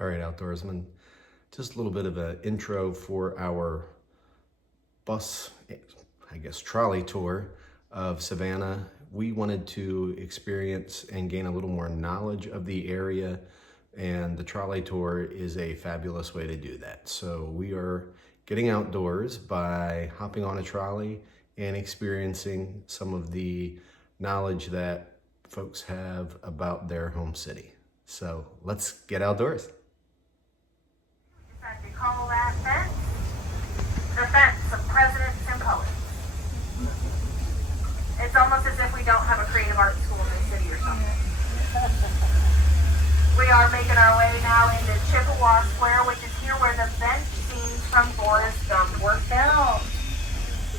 All right, outdoorsmen, just a little bit of an intro for our bus, I guess, trolley tour of Savannah. We wanted to experience and gain a little more knowledge of the area, and the trolley tour is a fabulous way to do that. So we are getting outdoors by hopping on a trolley and experiencing some of the knowledge that folks have about their home city. So let's get outdoors. They call that fence the fence of presidents and poets. It's almost as if we don't have a creative art school in the city or something. We are making our way now into Chippewa Square, which is here where the bench scenes from Forrest Gump were filmed.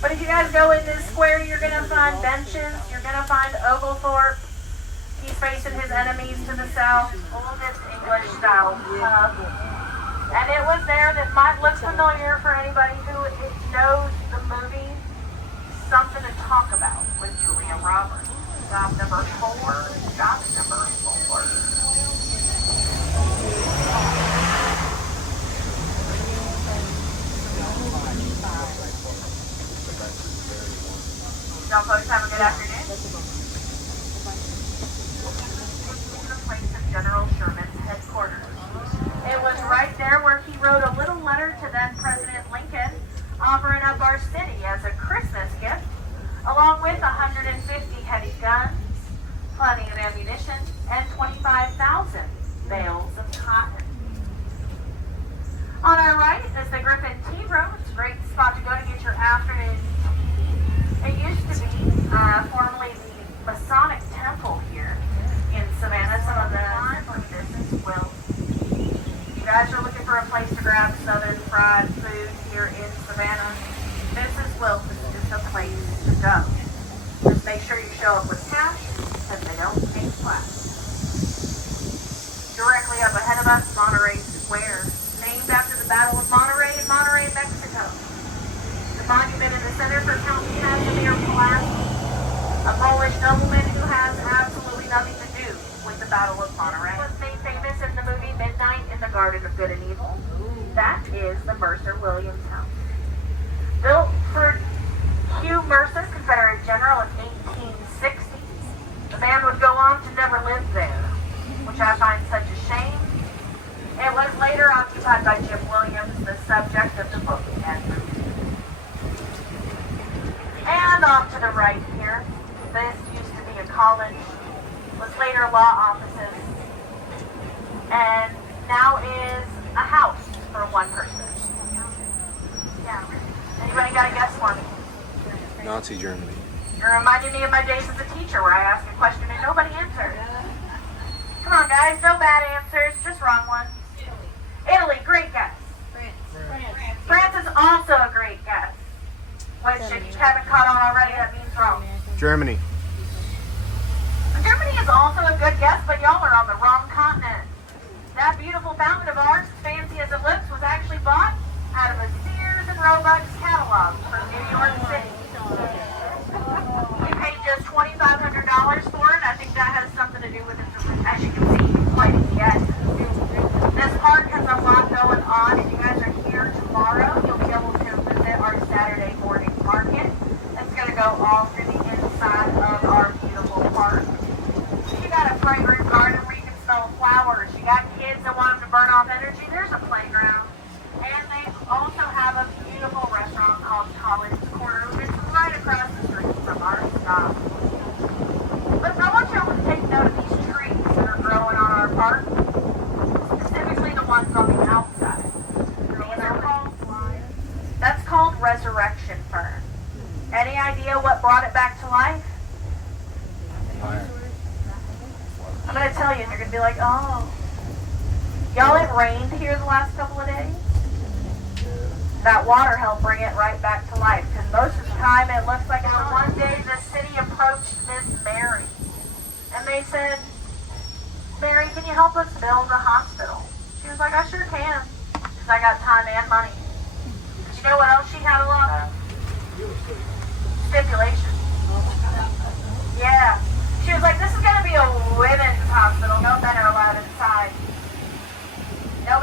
But if you guys go in this square, you're going to find benches. You're going to find Oglethorpe. He's facing his enemies to the south. Oldest English-style pub. And it was there that might look familiar for anybody who knows the movie Something to Talk About with Julia Roberts. Stop number 4. Stop number 4. Y'all folks have a good afternoon. The place of General Sherman's headquarters. It was right there where he wrote a little letter to then President Lincoln offering up our city as a Christmas gift, along with 150 heavy guns, plenty of ammunition, and 25,000 bales of cotton. On our right is the Griffin Tea Room. It's a great spot to go to get your afternoon tea. It used to be formerly the Masonic Temple here in Savannah. Some of the business will. You guys are looking for a place to grab southern fried food here in Savannah, Mrs. Wilson is the place to go. Just make sure you show up with cash, because they don't take plastic. Directly up ahead of us, Monterey Square, named after the Battle of Monterey in Monterey, Mexico. The monument in the center for Count Casimir Pulaski, a Polish nobleman who has absolutely nothing to do with the Battle of Monterey. Was made famous in the movie Midnight in the Garden of Good and Evil. That is the Mercer Williams house. Built for Hugh Mercer, Confederate general in 1860. The man would go on to never live there, which I find such a shame. It was later occupied by Jim Williams, the subject of the book and movie. And off to the right here, this used to be a college, was later law offices, and now is a house for one person. Yeah. Anybody got a guess for me? Nazi Germany. You're reminding me of my days as a teacher where I asked a question and nobody answered. Come on, guys, no bad answers, just wrong ones. Italy, great guess. France is also a great guess. Which, if you haven't caught on already, that means wrong. Germany. Germany is also a good guess, but y'all are on the wrong continent. That beautiful fountain of ours, as fancy as it looks, was actually bought out of a Sears and Roebuck catalog from New York City. We paid just $2,500 for it. I think that has something to do with it. As you can see, quite a guess. This park has a lot going on. If you guys are here tomorrow, you'll be able to visit our Saturday morning market. It's going to go all through the inside of our beautiful park. You got a fragrant garden where you can smell flowers. You got kids that want them to burn off energy. There's a playground. And they also have a beautiful restaurant called College Corner, which is right across the street from our stop. But I want y'all to take note of these trees that are growing on our park, specifically the ones on the outside. These are called, that's called resurrection fern. Any idea what brought it back to life? Fire. I'm going to tell you, and you're going to be like, oh. Y'all, it rained here the last couple of days. That water helped bring it right back to life. Because most of the time, it looks like one day the city approached Miss Mary. And they said, Mary, can you help us build a hospital? She was like, I sure can. Because I got time and money. But you know what else she had a lot of? Stipulations. Yeah. She was like, this is going to be a women's hospital. No men are allowed inside. No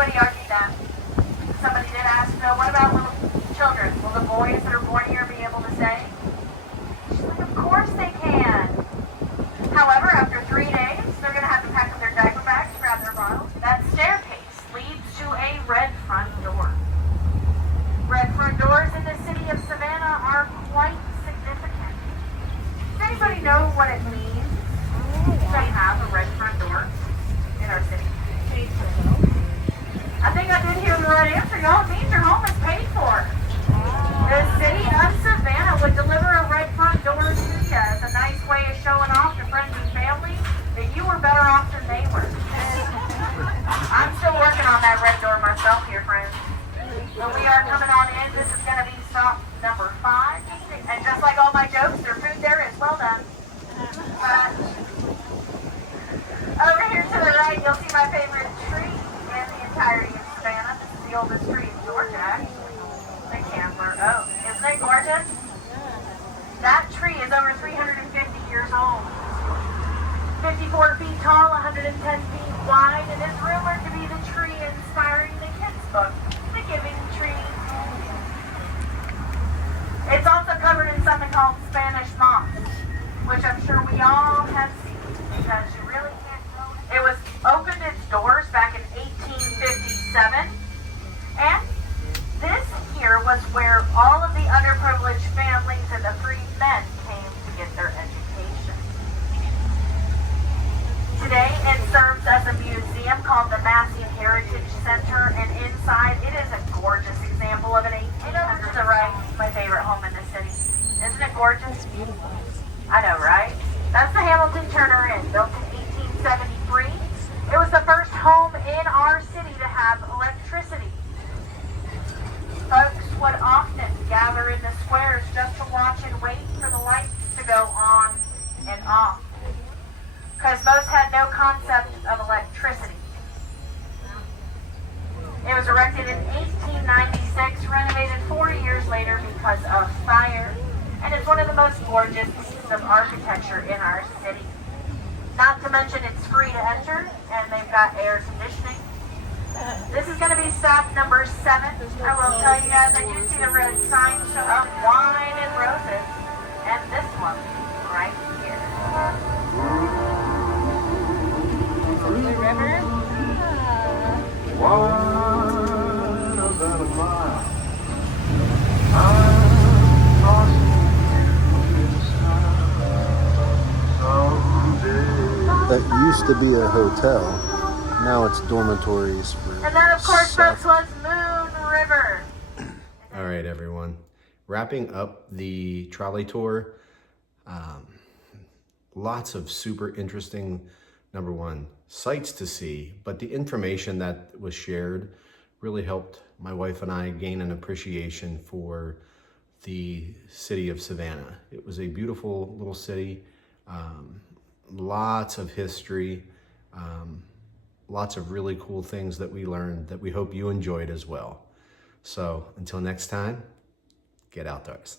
the right answer, y'all. It means your home is paid for. The city of Savannah would deliver a red front door to you as a nice way of showing off to friends and family that you were better off than they were. I'm still working on that red door myself here, friends. But we are coming on in. This is going to be stop number 5. And just like all my jokes, their food there is well done. Over here to the right, you'll see my favorite tree in the entirety of Savannah. This is the oldest tree in Georgia, actually. The Candler Oak. Isn't it gorgeous? That tree is over 350 years old. 54 feet tall, 110 feet wide, and is rumored to be the tree inspiring the kids' book, The Giving Tree. It's also covered in something called Spanish moss, which I'm sure we all have seen, because you really can't go. It was opened its doors back in 1857, and this here was where all of the underprivileged families and the freed men came to get their education. Today it serves as a museum called the Massey Heritage Center, and inside it is a gorgeous example of an 1800s. To the right, my favorite home in the city. Isn't it gorgeous? Beautiful. I know, right? That's the Hamilton Turner Inn, built in 1873. It was the first home in our city to have electricity. Folks would often gather in the squares just to watch and wait for the lights to go on and off, because most had no concept of electricity. It was erected in 1896, renovated 4 years later because of fire, and it's one of the most gorgeous pieces of architecture in our city. Not to mention it's free to enter, and they've got air conditioning. This is going to be stop number 7. I will tell you guys, I do see the red sign showing wine and roses, and this one right here. The river. That used to be a hotel. Now it's dormitories for And that, of course, folks, was Moon River. All right, everyone. Wrapping up the trolley tour. Lots of super interesting, number one, sights to see, but the information that was shared really helped my wife and I gain an appreciation for the city of Savannah. It was a beautiful little city, lots of history, lots of really cool things that we learned that we hope you enjoyed as well. So until next time, get outdoors.